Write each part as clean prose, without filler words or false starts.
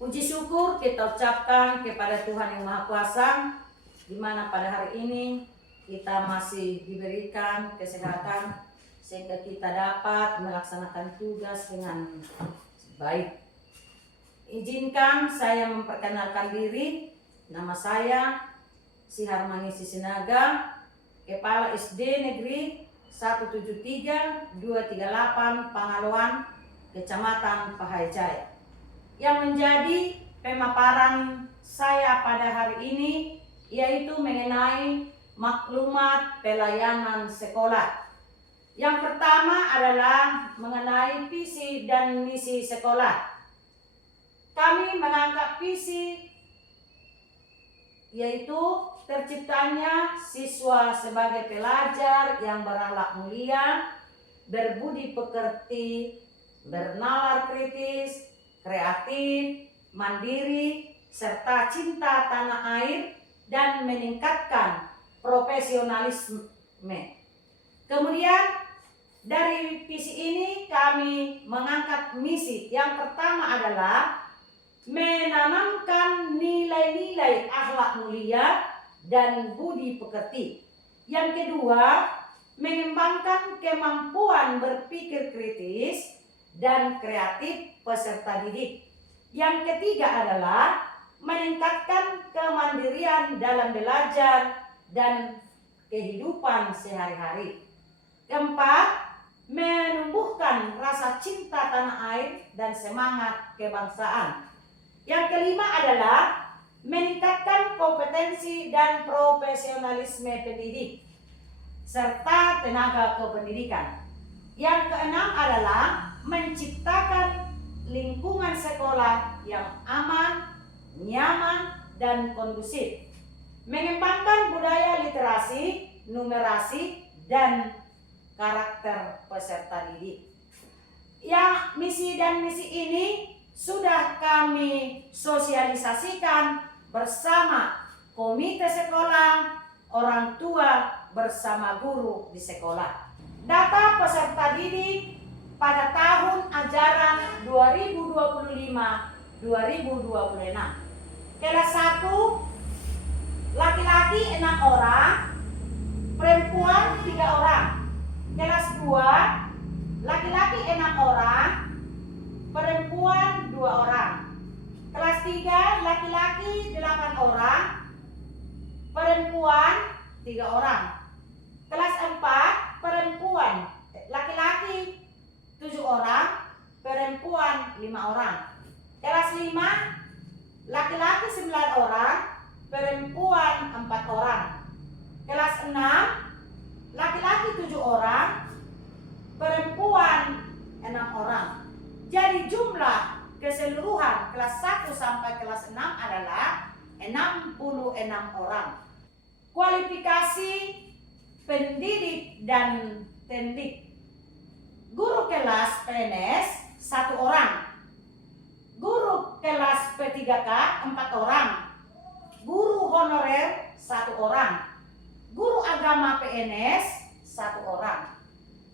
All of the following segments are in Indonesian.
Puji syukur kita ucapkan kepada Tuhan yang Maha Kuasa, di mana pada hari ini kita masih diberikan kesehatan sehingga kita dapat melaksanakan tugas dengan baik. Izinkan saya memperkenalkan diri. Nama saya Siharmani Sisinaga, Kepala SD Negeri 173-238 Pangaloan, Kecamatan Pahayjaya. Yang menjadi pemaparan saya pada hari ini yaitu mengenai maklumat pelayanan sekolah. Yang pertama adalah mengenai visi dan misi sekolah. Kami mengangkat visi yaitu terciptanya siswa sebagai pelajar yang berakhlak mulia, berbudi pekerti, bernalar kritis, kreatif, mandiri, serta cinta tanah air dan meningkatkan profesionalisme. Kemudian dari visi ini kami mengangkat misi. Yang pertama adalah menanamkan nilai-nilai akhlak mulia dan budi pekerti. Yang kedua, mengembangkan kemampuan berpikir kritis dan kreatif peserta didik. Yang ketiga adalah meningkatkan kemandirian dalam belajar dan kehidupan sehari-hari. Keempat, menumbuhkan rasa cinta tanah air dan semangat kebangsaan. Yang kelima adalah meningkatkan kompetensi dan profesionalisme pendidik serta tenaga kependidikan. Yang keenam adalah menciptakan lingkungan sekolah yang aman, nyaman, dan kondusif. Mengembangkan budaya literasi, numerasi, dan karakter peserta didik. Yang misi dan misi ini sudah kami sosialisasikan bersama komite sekolah, orang tua, bersama guru di sekolah. Data peserta didik pada tahun ajaran 2025-2026. Kelas 1 laki-laki 6 orang, perempuan 3 orang. Kelas 2 laki-laki 6 orang, perempuan 2 orang. Kelas 3 laki-laki 8 orang, perempuan 3 orang. Kelas 4 perempuan laki-laki 7 orang, perempuan 5 orang. Kelas 5 laki-laki 9 orang, perempuan 4 orang. Kelas 6 laki-laki 7 orang, perempuan 6 orang. Jadi jumlah keseluruhan kelas 1 sampai kelas 6 adalah 66 orang. Kualifikasi pendidik dan pendidik. Guru kelas PNS 1 orang. Guru kelas P3K 4 orang. Guru honorer 1 orang. Guru agama PNS 1 orang.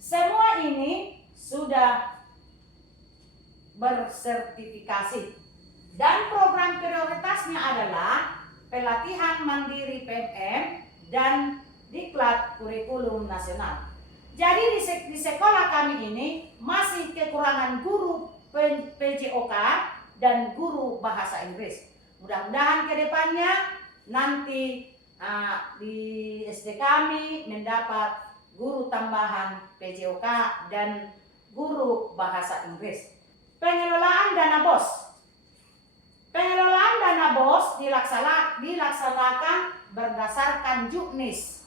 Semua ini sudah bersertifikasi. Dan program prioritasnya adalah pelatihan mandiri PMM dan diklat kurikulum nasional. Jadi di sekolah kami ini masih kekurangan guru PJOK dan guru bahasa Inggris. Mudah-mudahan ke depannya nanti di SD kami mendapat guru tambahan PJOK dan guru bahasa Inggris. Pengelolaan dana BOS. Pengelolaan dana BOS dilaksanakan berdasarkan juknis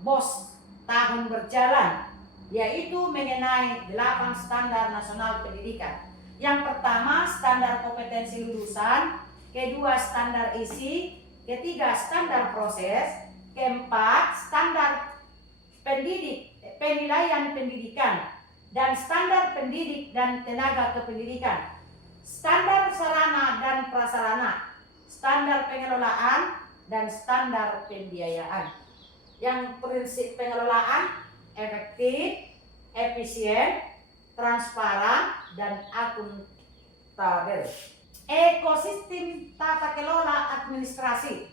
BOS tahun berjalan, yaitu mengenai 8 standar nasional pendidikan. Yang pertama, standar kompetensi lulusan. Kedua, standar isi. Ketiga, standar proses. Keempat, standar penilaian pendidikan dan standar pendidik dan tenaga kependidikan, standar sarana dan prasarana, standar pengelolaan, dan standar pembiayaan. Yang prinsip pengelolaan efektif, efisien, transparan, dan akuntabel. ekosistem tata kelola administrasi,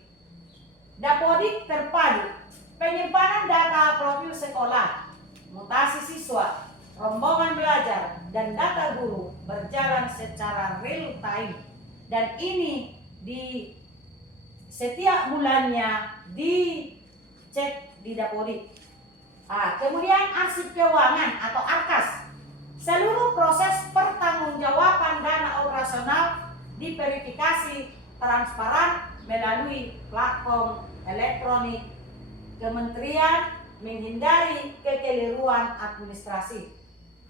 Dapodik terpadu, penyimpanan data profil sekolah, mutasi siswa, rombongan belajar, dan data guru berjalan secara real time, dan ini di setiap bulannya dicek di Dapodik. Kemudian arsip keuangan atau ARKAS, seluruh proses pertanggungjawaban dana operasional diverifikasi transparan melalui platform elektronik kementerian, menghindari kekeliruan administrasi.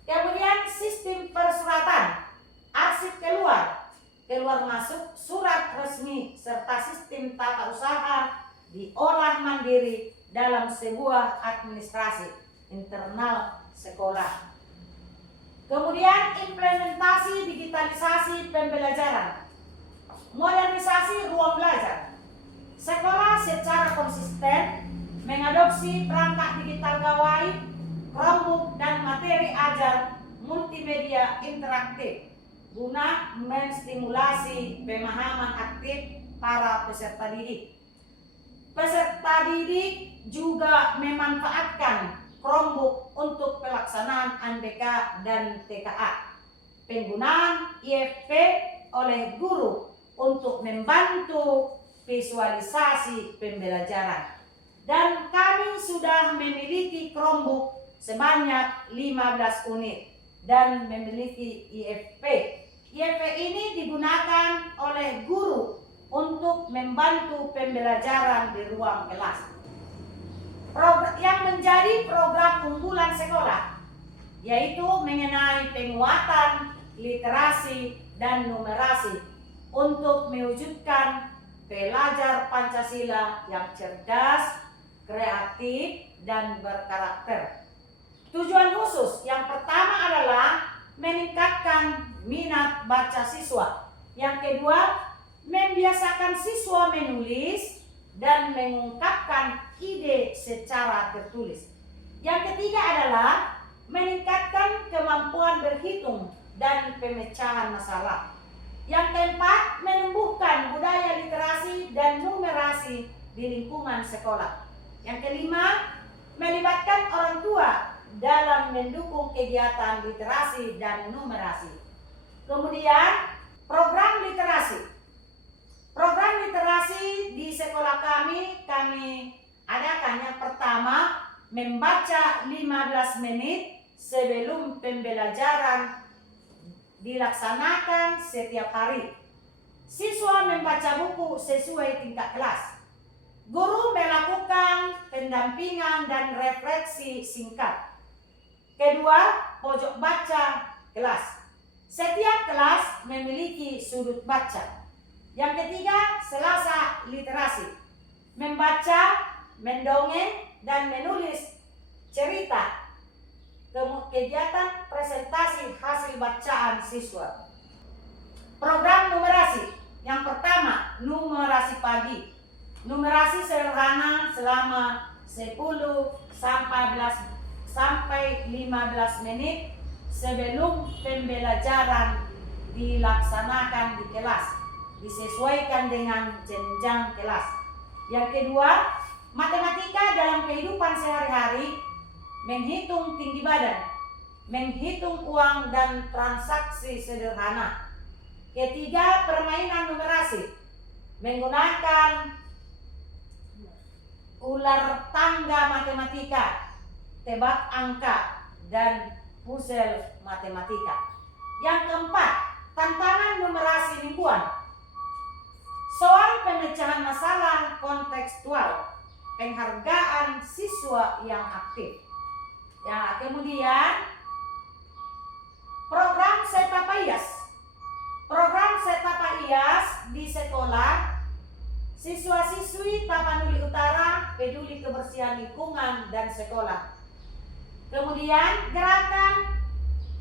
Kemudian sistem persuratan, arsip keluar masuk surat resmi serta sistem tata usaha diolah mandiri dalam sebuah administrasi internal sekolah. Kemudian implementasi digitalisasi pembelajaran, modernisasi ruang belajar. Sekolah secara konsisten mengadopsi perangkat digital gawai, Chromebook, dan materi ajar multimedia interaktif guna menstimulasi pemahaman aktif para peserta didik. Peserta didik juga memanfaatkan Chromebook untuk pelaksanaan UNBK dan TKA. Penggunaan IFP oleh guru untuk membantu visualisasi pembelajaran. Dan kami sudah memiliki Chromebook sebanyak 15 unit dan memiliki IFP. IFP ini digunakan oleh guru untuk membantu pembelajaran di ruang kelas. Yang menjadi program unggulan sekolah yaitu mengenai penguatan literasi dan numerasi untuk mewujudkan pelajar Pancasila yang cerdas, kreatif, dan berkarakter. Tujuan khusus yang pertama adalah meningkatkan minat baca siswa. Yang kedua, membiasakan siswa menulis dan mengungkapkan ide secara tertulis. Yang ketiga adalah meningkatkan kemampuan berhitung dan pemecahan masalah. Yang keempat, menumbuhkan budaya literasi dan numerasi di lingkungan sekolah. Yang kelima, melibatkan orang tua dalam mendukung kegiatan literasi dan numerasi. Kemudian, program literasi. Program literasi di sekolah kami adakan yang pertama, membaca 15 menit sebelum pembelajaran dilaksanakan setiap hari. Siswa membaca buku sesuai tingkat kelas. Guru melakukan pendampingan dan refleksi singkat. Kedua, pojok baca kelas. Setiap kelas memiliki sudut baca. Yang ketiga, selasa literasi. Membaca, mendongeng, dan menulis cerita. Kegiatan presentasi hasil bacaan siswa. Program numerasi. Yang pertama, numerasi pagi. Numerasi sederhana selama 10 sampai 15 menit sebelum pembelajaran dilaksanakan di kelas, disesuaikan dengan jenjang kelas. Yang kedua, matematika dalam kehidupan sehari-hari, menghitung tinggi badan, menghitung uang dan transaksi sederhana. Ketiga, permainan numerasi, menggunakan ular tangga matematika, tebak angka, dan puzzle matematika. Yang keempat, tantangan numerasi mingguan, soal pemecahan masalah kontekstual, penghargaan siswa yang aktif. Ya, kemudian program Setapaias. Program Setapaias di sekolah, siswa-siswi Tapanuli Utara peduli kebersihan lingkungan dan sekolah. Kemudian gerakan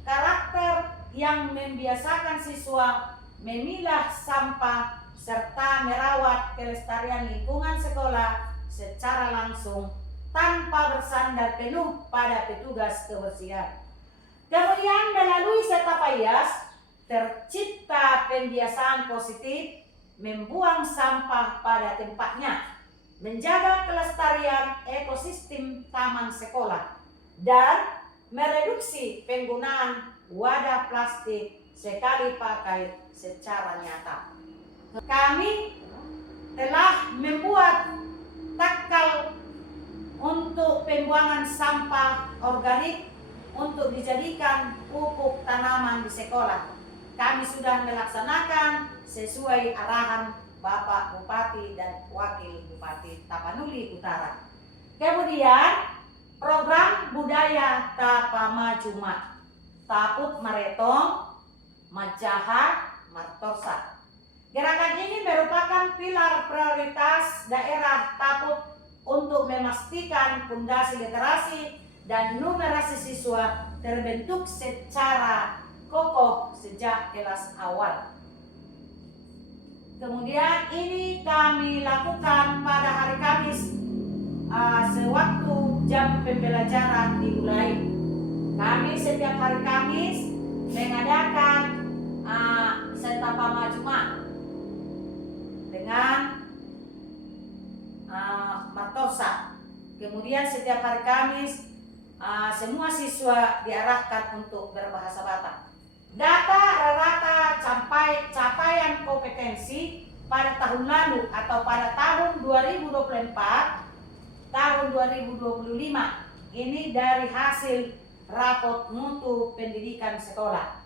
karakter yang membiasakan siswa memilah sampah serta merawat kelestarian lingkungan sekolah secara langsung tanpa bersandar penuh pada petugas kebersihan. Kemudian melalui Setapaias, tercipta pembiasaan positif membuang sampah pada tempatnya, menjaga kelestarian ekosistem taman sekolah, dan mereduksi penggunaan wadah plastik sekali pakai secara nyata. Kami telah membuat takal untuk pembuangan sampah organik untuk dijadikan pupuk tanaman di sekolah. Kami sudah melaksanakan sesuai arahan Bapak Bupati dan Wakil Bupati Tapanuli Utara. Kemudian program budaya Tapamajuma, Taput Maretong, Majaha, Martorsa. Gerakan ini merupakan pilar prioritas daerah Taput untuk memastikan fondasi literasi dan numerasi siswa terbentuk secara kokoh sejak kelas awal. Kemudian ini kami lakukan pada hari Kamis sewaktu jam pembelajaran dimulai. Kami setiap hari Kamis mengadakan Setapamajuma dengan Martorsa. Kemudian setiap hari Kamis semua siswa diarahkan untuk berbahasa Batak. Data rata capaian kompetensi pada tahun lalu atau pada tahun 2024, tahun 2025 ini dari hasil raport mutu pendidikan sekolah.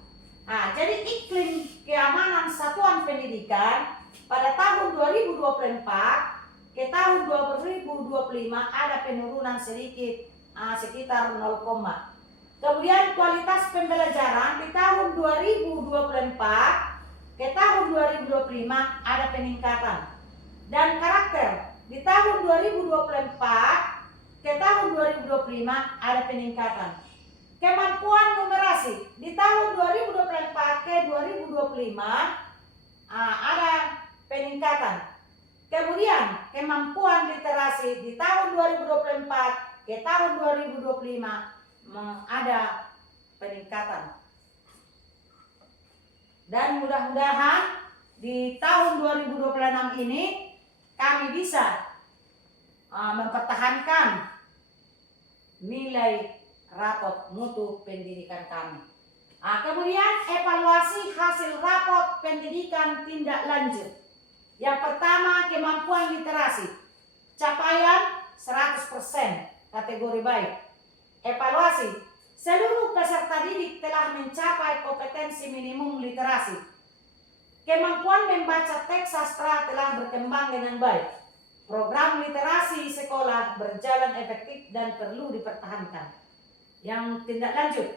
Jadi iklim keamanan satuan pendidikan pada tahun 2024 ke tahun 2025 ada penurunan sedikit sekitar 0, kemudian kualitas pembelajaran di tahun 2024 ke tahun 2025 ada peningkatan, dan karakter di tahun 2024 ke tahun 2025 ada peningkatan. Kemampuan numerasi di tahun 2024 ke 2025 ada peningkatan. Kemudian kemampuan literasi di tahun 2024 ke tahun 2025 ada peningkatan. Dan mudah-mudahan di tahun 2026 ini kami bisa mempertahankan nilai raport mutu pendidikan kami. Kemudian evaluasi hasil raport pendidikan tindak lanjut. Yang pertama, kemampuan literasi, capaian 100%, kategori baik. Evaluasi, seluruh peserta didik telah mencapai kompetensi minimum literasi. Kemampuan membaca teks sastra telah berkembang dengan baik. Program literasi sekolah berjalan efektif dan perlu dipertahankan. Yang tindak lanjut,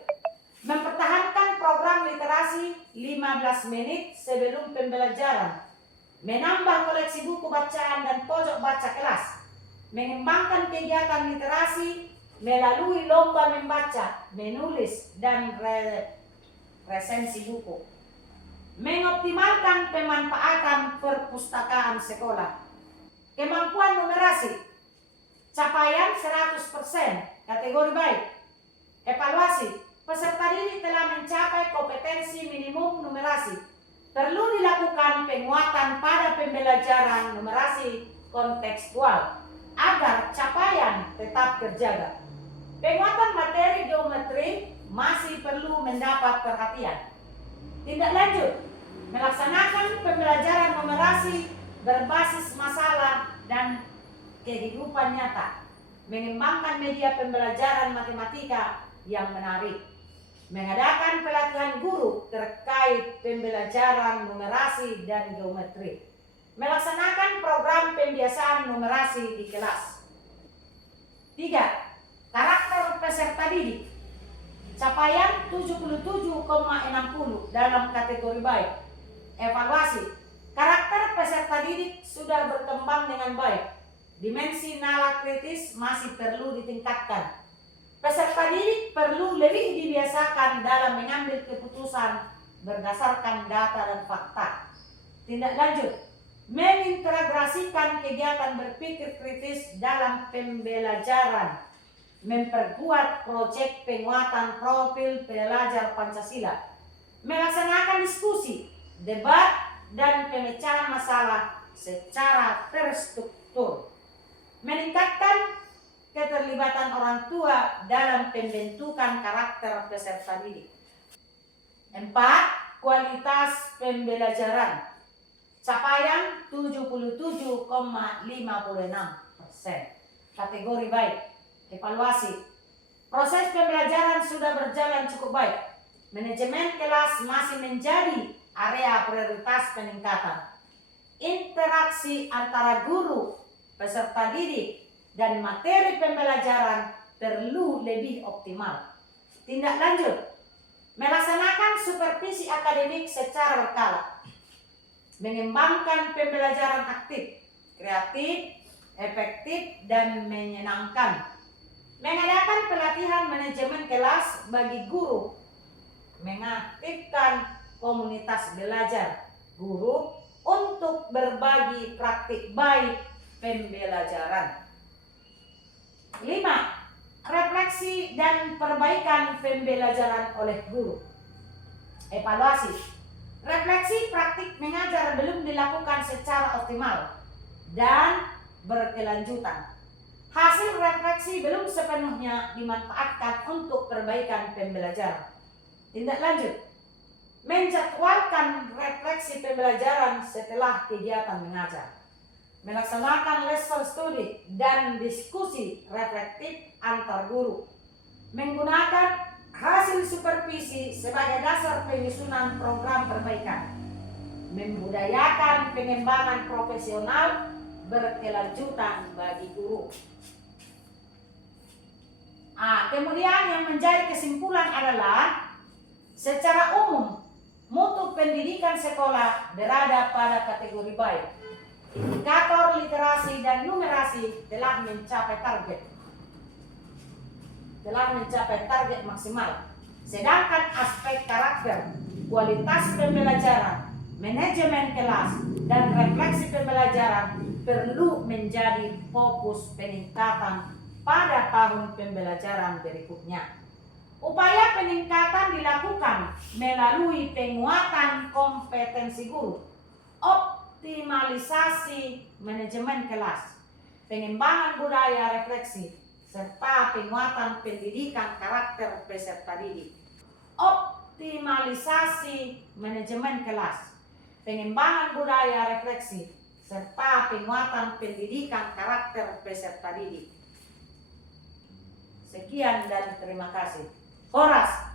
mempertahankan program literasi 15 menit sebelum pembelajaran, menambah koleksi buku bacaan dan pojok baca kelas, mengembangkan kegiatan literasi melalui lomba membaca, menulis, dan resensi buku, mengoptimalkan pemanfaatan perpustakaan sekolah. Kemampuan numerasi, capaian 100%, kategori baik. Evaluasi, peserta didik telah mencapai kompetensi minimum numerasi. Perlu dilakukan penguatan pada pembelajaran numerasi kontekstual agar capaian tetap terjaga. Penguatan materi geometri masih perlu mendapat perhatian. Tindak lanjut, melaksanakan pembelajaran numerasi berbasis masalah dan kehidupan nyata, mengembangkan media pembelajaran matematika yang menarik, mengadakan pelatihan guru terkait pembelajaran numerasi dan geometri, melaksanakan program pembiasaan numerasi di kelas. 3. Karakter peserta didik, capaian 77,60 dalam kategori baik. Evaluasi, karakter peserta didik sudah berkembang dengan baik. Dimensi nalar kritis masih perlu ditingkatkan. Peserta didik perlu lebih dibiasakan dalam mengambil keputusan berdasarkan data dan fakta. Tindak lanjut, mengintegrasikan kegiatan berpikir kritis dalam pembelajaran, memperkuat proyek penguatan profil pelajar Pancasila, melaksanakan diskusi, debat, dan pemecahan masalah secara terstruktur, meningkatkan keterlibatan orang tua dalam pembentukan karakter peserta didik. 4. Kualitas pembelajaran. Capaian 77,56%. Kategori baik. Evaluasi. Proses pembelajaran sudah berjalan cukup baik. Manajemen kelas masih menjadi area prioritas peningkatan. Interaksi antara guru, peserta didik, dan materi pembelajaran perlu lebih optimal. Tindak lanjut. Melaksanakan supervisi akademik secara berkala. Mengembangkan pembelajaran aktif, kreatif, efektif, dan menyenangkan. Mengadakan pelatihan manajemen kelas bagi guru. Mengaktifkan komunitas belajar guru untuk berbagi praktik baik pembelajaran. 5. Refleksi dan perbaikan pembelajaran oleh guru. Evaluasi. Refleksi praktik mengajar belum dilakukan secara optimal dan berkelanjutan. Hasil refleksi belum sepenuhnya dimanfaatkan untuk perbaikan pembelajaran. Tindak lanjut. Menjadwalkan refleksi pembelajaran setelah kegiatan mengajar. Melaksanakan lesson study dan diskusi reflektif antar guru. Menggunakan hasil supervisi sebagai dasar penyusunan program perbaikan. Membudayakan pengembangan profesional berkelanjutan bagi guru. Kemudian yang menjadi kesimpulan adalah secara umum mutu pendidikan sekolah berada pada kategori baik. Indikator literasi dan numerasi telah mencapai target maksimal. Sedangkan aspek karakter, kualitas pembelajaran, manajemen kelas, dan refleksi pembelajaran perlu menjadi fokus peningkatan pada tahun pembelajaran berikutnya. Upaya peningkatan dilakukan melalui penguatan kompetensi guru, optimalisasi manajemen kelas, pengembangan budaya refleksi, serta penguatan pendidikan karakter peserta didik. Optimalisasi manajemen kelas, pengembangan budaya refleksi, serta penguatan pendidikan karakter peserta didik. Sekian dan terima kasih. Horas.